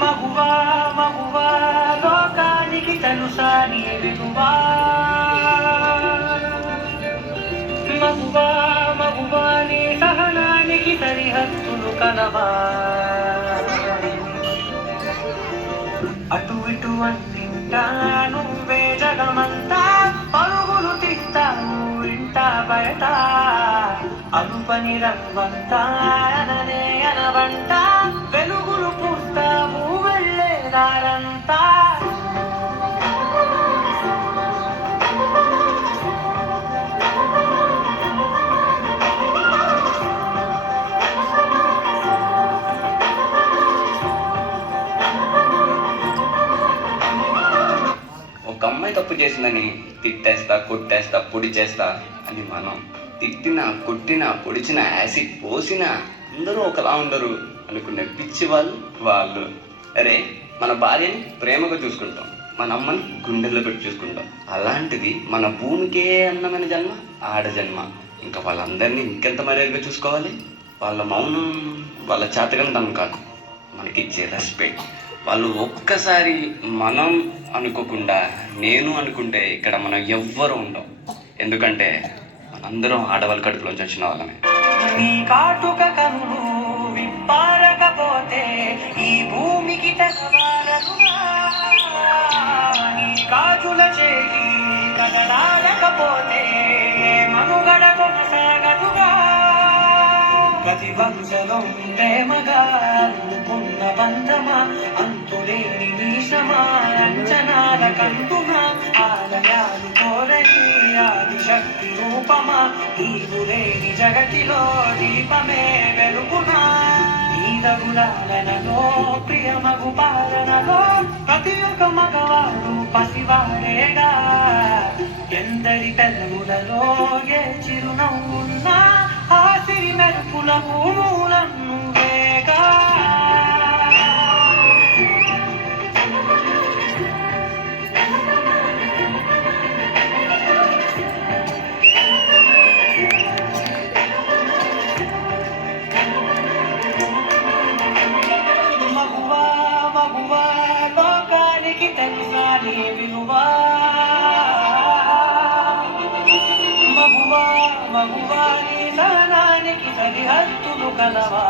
మగువా మగువా లోకానికి తెలుసా నీ విలువా, మగువా మగువా నీ సహనానికి సరిహద్దులు కలవా, అటు ఇటు అందింటా నువ్వే జగమంతా, పరుగులు తీస్తావు ఇంట బయట, అలుపని రవ్వంతా అననే అనవంట, వెలుగులు పూస్తావు వెళ్ళే దారంతా. ఒక అమ్మాయి తప్పు చేసిందని తిట్టేస్తా, కొట్టేస్తా, పొడి చేస్తా అని మనం తిట్టినా, కొట్టినా, పొడిచినా, యాసిడ్ పోసినా అందరూ ఒకలా ఉండరు అనుకునే పిచ్చి వాళ్ళు. అరే, మన భార్యని ప్రేమగా చూసుకుంటాం, మన అమ్మని గుండెల్లో పెట్టి చూసుకుంటాం. అలాంటిది మన భూమికే అందమైన జన్మ ఆడ జన్మ. ఇంకా వాళ్ళందరినీ ఇంకెంత మర్యాదగా చూసుకోవాలి. వాళ్ళ మౌనం వాళ్ళ చేతగానితనం కాదు, మనకిచ్చే రెస్పెక్ట్. వాళ్ళు ఒక్కసారి మనం అనుకోకుండా నేను అనుకుంటే ఇక్కడ మనం ఎవ్వరూ ఉండం. ఎందుకంటే మనందరం ఆడవాళ్ళ కడుపులోంచి వచ్చిన వాళ్ళమే. నీ కాటుక కనులు విప్పారకపోతే ఈ భూమికి తెగవారనుగా, నీ కాజుల చేయి కదలాడకపోతే మనుగడ కొనసాగదుగా. ప్రతి వంశలో ప్రేమగా అల్లుకున్న బంధమా, అంతులేని నీశమా, అంచనాల కంటుమా, ఆలయాలు కోరని ఆదిశక్తి రూపమా, నీవు లేని జగతిలో దీపమే వెలుగునా. నీదగులాలనలో ప్రియమగు పాలనలో ప్రతి ఒక్క మగవాడు పసివాడేగా. ఎందరి పెదవులలో ఏ చిరునవ్వున్నా ఆ సిరి మెరుపులకు మూలం నువ్వేగా. మగువా మగువా లోకానికి తెలుసా నీ విలువా, మగువా మగువా నీ సహనానికి సరిహద్దులు కలవా.